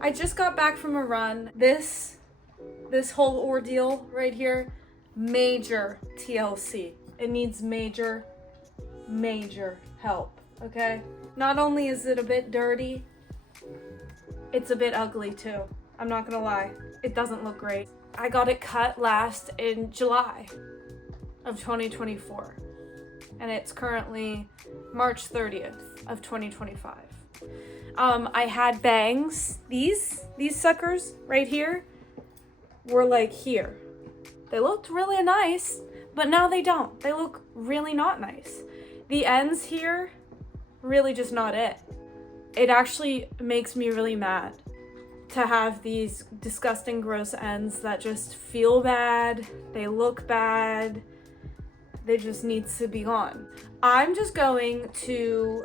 I just got back from a run. This whole ordeal right here, major TLC. It needs major help, okay? Not only is it a bit dirty, it's a bit ugly too. I'm not gonna lie. It doesn't look great. I got it cut last in July of 2024. And it's currently March 30th of 2025. I had bangs. These suckers right here were like here. They looked really nice, but now they don't. They look really not nice. The ends here, really just not it. It actually makes me really mad to have these disgusting, gross ends that just feel bad. They look bad. They just need to be gone. I'm just going to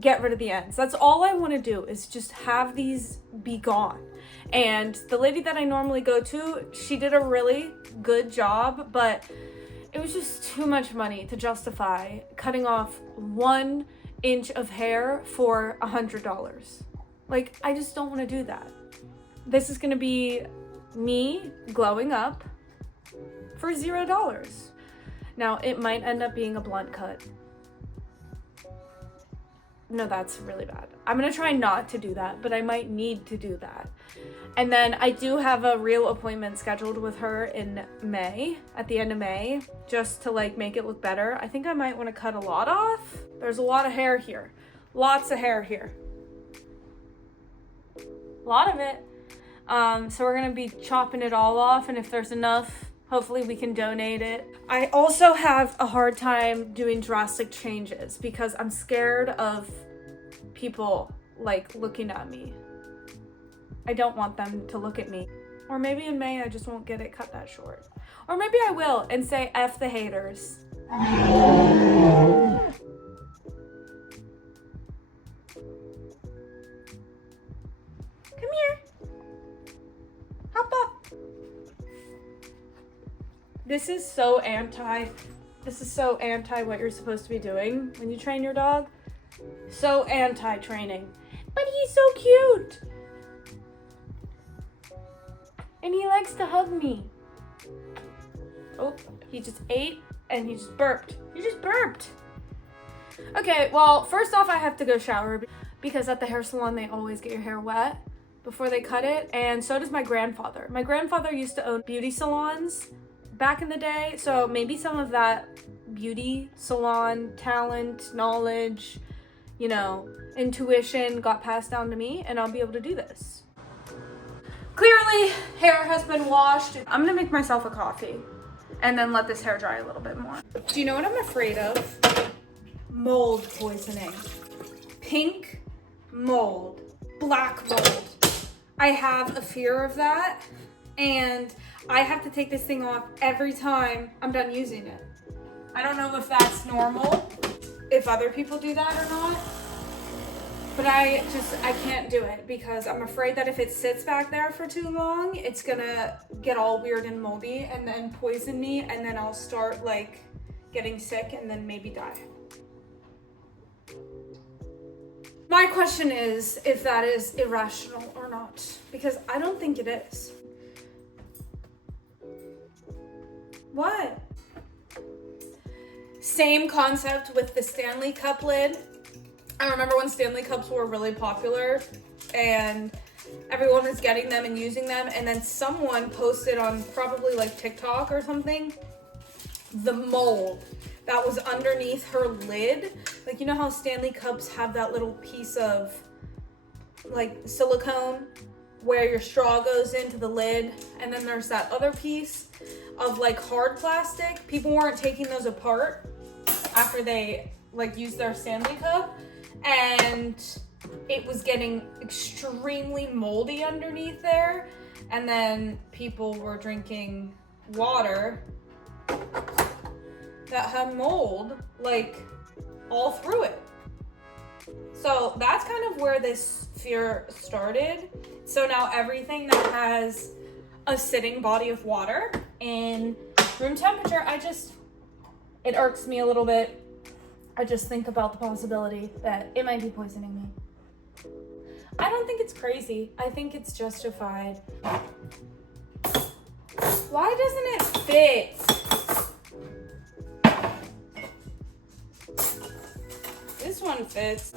get rid of the ends. That's all I want to do, is just have these be gone. And the lady that I normally go to, she did a really good job, but it was just too much money to justify cutting off 1 inch of hair for $100. Like, I just don't want to do that. This is going to be me glowing up for $0. Now, it might end up being a blunt cut. No, that's really bad. I'm gonna try not to do that, but I might need to do that. And then I do have a real appointment scheduled with her in May, at the end of May, just to like make it look better. I think I might want to cut a lot off. There's a lot of hair here. Lots of hair here. A lot of it. So we're gonna be chopping it all off, and if there's enough, hopefully we can donate it. I also have a hard time doing drastic changes because I'm scared of people like looking at me. I don't want them to look at me. Or maybe in May I just won't get it cut that short. Or maybe I will and say F the haters. Come here. Hop up. This is so anti what you're supposed to be doing when you train your dog. So anti-training. But he's so cute. And he likes to hug me. Oh, he just ate and he just burped. He just burped. Okay, well, first off, I have to go shower because at the hair salon, they always get your hair wet before they cut it. And so does my grandfather. My grandfather used to own beauty salons back in the day, so maybe some of that beauty salon talent, knowledge, you know, intuition got passed down to me, and I'll be able to do this. Clearly, hair has been washed. I'm gonna make myself a coffee and then let this hair dry a little bit more. Do you know what I'm afraid of? Mold poisoning. Pink mold, black mold. I have a fear of that, and I have to take this thing off every time I'm done using it. I don't know if that's normal, if other people do that or not, but I can't do it because I'm afraid that if it sits back there for too long, it's gonna get all weird and moldy and then poison me, and then I'll start like getting sick and then maybe die. My question is if that is irrational or not, because I don't think it is. What? Same concept with the Stanley Cup lid. I remember when Stanley Cups were really popular and everyone was getting them and using them, and then someone posted on probably like TikTok or something, the mold that was underneath her lid. Like, you know how Stanley Cups have that little piece of like silicone where your straw goes into the lid, and then there's that other piece of like hard plastic. People weren't taking those apart after they like used their Stanley Cup, and it was getting extremely moldy underneath there, and then people were drinking water that had mold like all through it. So that's kind of where this fear started. So now everything that has a sitting body of water in room temperature, it irks me a little bit. I just think about the possibility that it might be poisoning me. I don't think it's crazy. I think it's justified. Why doesn't it fit? This one fits.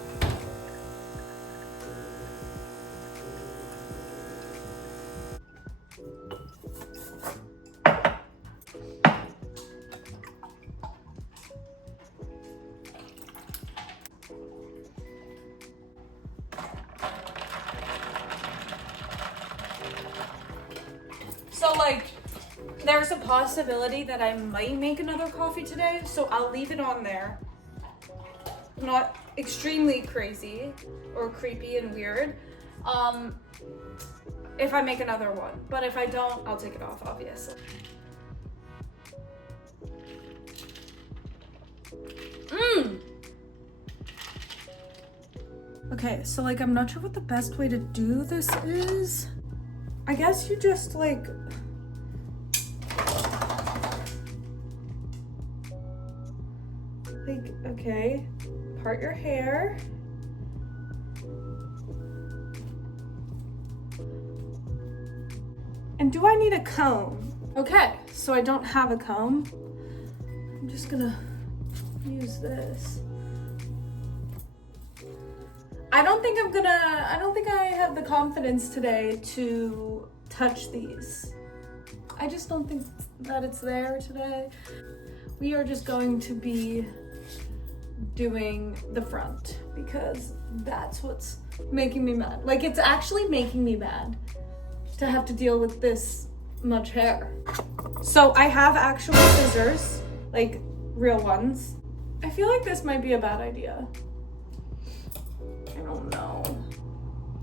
So like, there's a possibility that I might make another coffee today, so I'll leave it on there. Not extremely crazy or creepy and weird. If I make another one, but if I don't, I'll take it off, obviously. Okay, so like, I'm not sure what the best way to do this is. I guess you just like, okay, part your hair. And do I need a comb? Okay, so I don't have a comb. I'm just gonna use this. I don't think I have the confidence today to touch these. I just don't think that it's there today. We are just going to be doing the front because that's what's making me mad. Like, it's actually making me mad to have to deal with this much hair. So I have actual scissors, like real ones. I feel like this might be a bad idea. I don't know.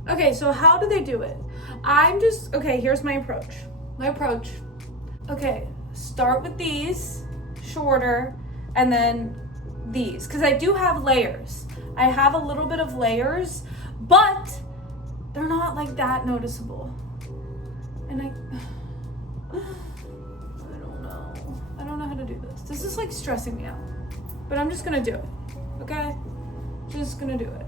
Okay, so how do they do it? Okay, here's my approach. Okay, start with these, shorter, and then these, because I do have layers. I have a little bit of layers, but they're not like that noticeable. And I don't know. I don't know how to do this. This is like stressing me out, but I'm just gonna do it, okay? Just gonna do it.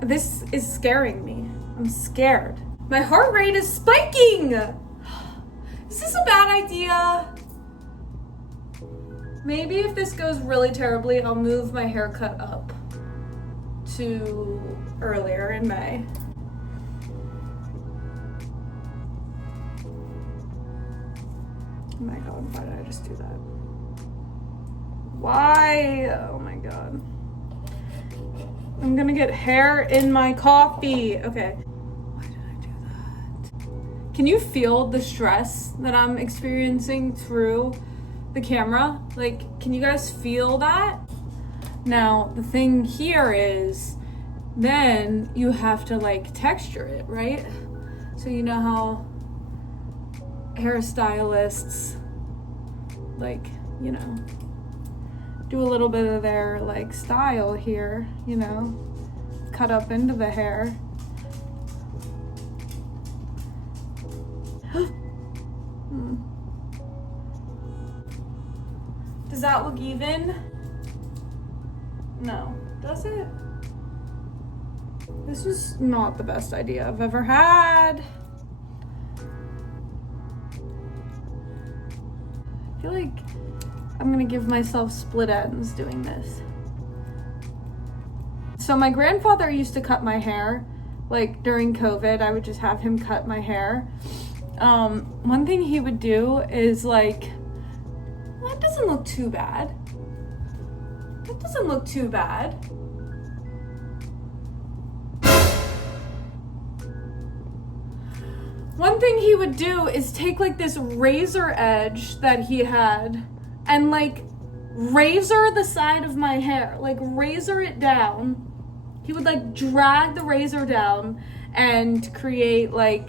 This is scaring me. I'm scared. My heart rate is spiking. Is this a bad idea? Maybe if this goes really terribly, I'll move my haircut up to earlier in May. Oh my God, why did I just do that? Why? Oh my God. I'm gonna get hair in my coffee. Okay. Why did I do that? Can you feel the stress that I'm experiencing through the camera? Like, can you guys feel that? Now, the thing here is, then you have to like texture it, right? So you know how hairstylists, like, you know, do a little bit of their like style here, you know, cut up into the hair. Does that look even? No. Does it? This is not the best idea I've ever had. I feel like I'm gonna give myself split ends doing this. So my grandfather used to cut my hair. Like during COVID, I would just have him cut my hair. One thing he would do is like, well, that doesn't look too bad. That doesn't look too bad. One thing he would do is take like this razor edge that he had and like razor the side of my hair, like razor it down. He would like drag the razor down and create like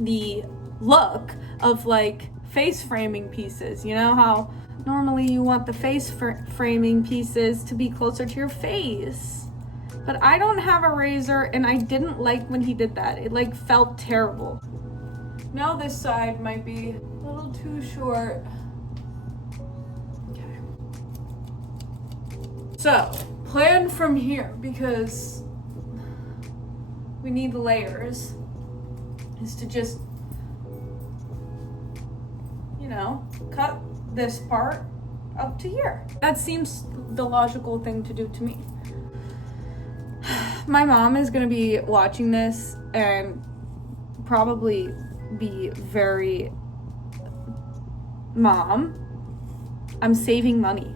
the look of like face framing pieces. You know how normally you want the face framing pieces to be closer to your face. But I don't have a razor and I didn't like when he did that. It like felt terrible. Now this side might be a little too short. Okay. So, plan from here, because we need the layers, is to just, you know, cut this part up to here. That seems the logical thing to do to me. My mom is gonna be watching this and probably be very, Mom, I'm saving money.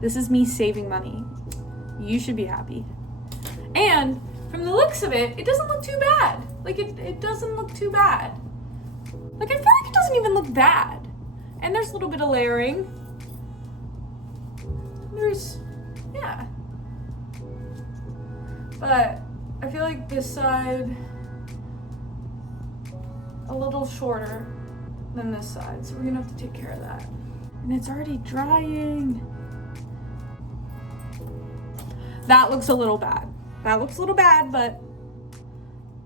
This is me saving money. You should be happy. And from the looks of it, it doesn't look too bad. Like it doesn't look too bad. Like I feel like it doesn't even look bad. And there's a little bit of layering. Yeah. But I feel like this side a little shorter than this side. So we're gonna have to take care of that. And it's already drying. That looks a little bad. That looks a little bad, but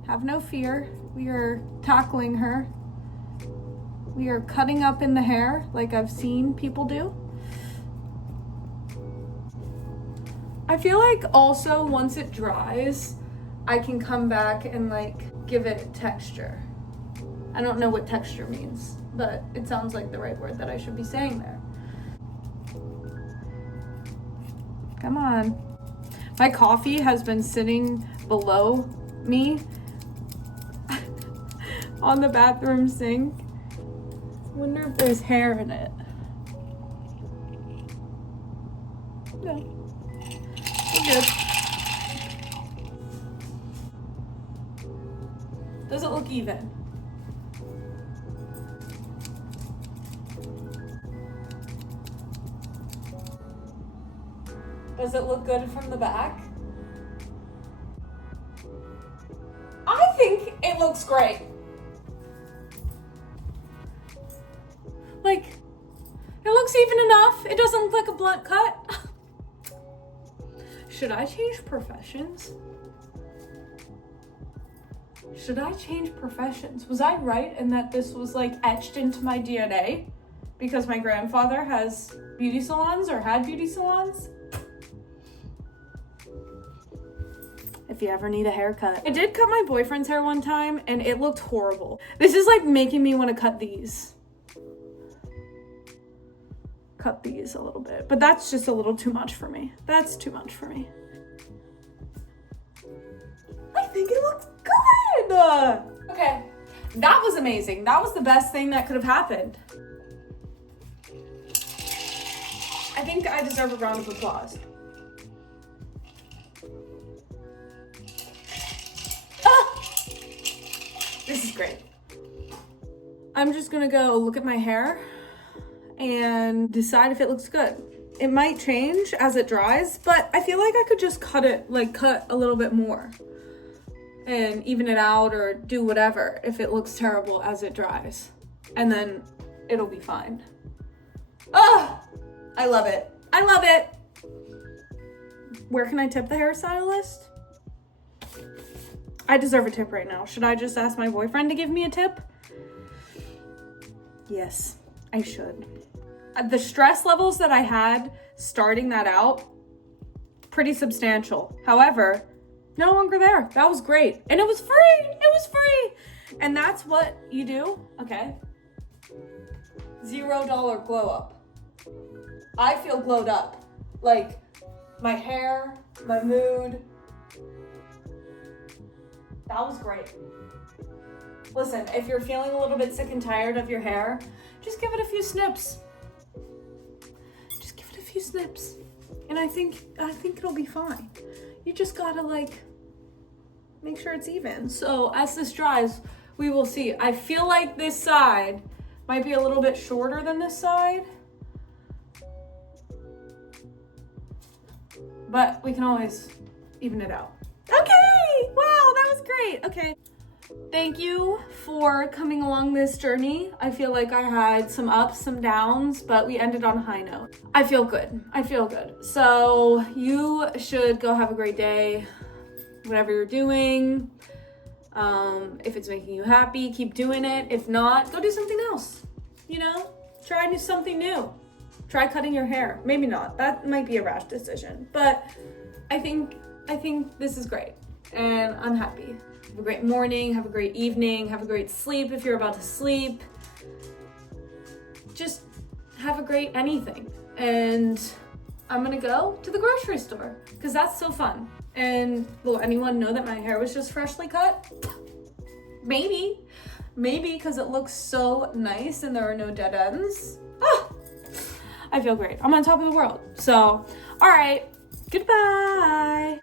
have no fear. We are tackling her. We are cutting up in the hair like I've seen people do. I feel like also once it dries, I can come back and like give it texture. I don't know what texture means, but it sounds like the right word that I should be saying there. Come on. My coffee has been sitting below me on the bathroom sink. Wonder if there's hair in it. No. We're good. Does it look even? Does it look good from the back? I think it looks great. Like, it looks even enough. It doesn't look like a blunt cut. Should I change professions? Should I change professions? Was I right in that this was like etched into my DNA because my grandfather has beauty salons or had beauty salons? If you ever need a haircut. I did cut my boyfriend's hair one time and it looked horrible. This is like making me want to cut these. Cut these a little bit, but that's just a little too much for me. That's too much for me. I think it looks good. Okay, that was amazing. That was the best thing that could have happened. I think I deserve a round of applause. This is great. I'm just gonna go look at my hair and decide if it looks good. It might change as it dries, but I feel like I could just cut a little bit more and even it out or do whatever if it looks terrible as it dries. And then it'll be fine. Oh, I love it. I love it. Where can I tip the hairstylist? I deserve a tip right now. Should I just ask my boyfriend to give me a tip? Yes, I should. The stress levels that I had starting that out, pretty substantial. However, no longer there. That was great. And it was free. It was free. And that's what you do. Okay. $0 glow up. I feel glowed up. Like my hair, my mood. That was great. Listen, if you're feeling a little bit sick and tired of your hair, just give it a few snips. Just give it a few snips. And I think it'll be fine. You just gotta like, make sure it's even. So as this dries, we will see. I feel like this side might be a little bit shorter than this side. But we can always even it out. Okay, wow, that was great. Okay. Thank you for coming along this journey. I feel like I had some ups, some downs, but we ended on a high note. I feel good. I feel good. So you should go have a great day, whatever you're doing. If it's making you happy, keep doing it. If not, go do something else. You know, try something new. Try cutting your hair. Maybe not. That might be a rash decision. But I think this is great. And I'm happy. Have a great morning, have a great evening, have a great sleep if you're about to sleep. Just have a great anything. And I'm gonna go to the grocery store because that's so fun. And will anyone know that my hair was just freshly cut? Maybe because it looks so nice and there are no dead ends. Ah, I feel great. I'm on top of the world. So, all right, goodbye.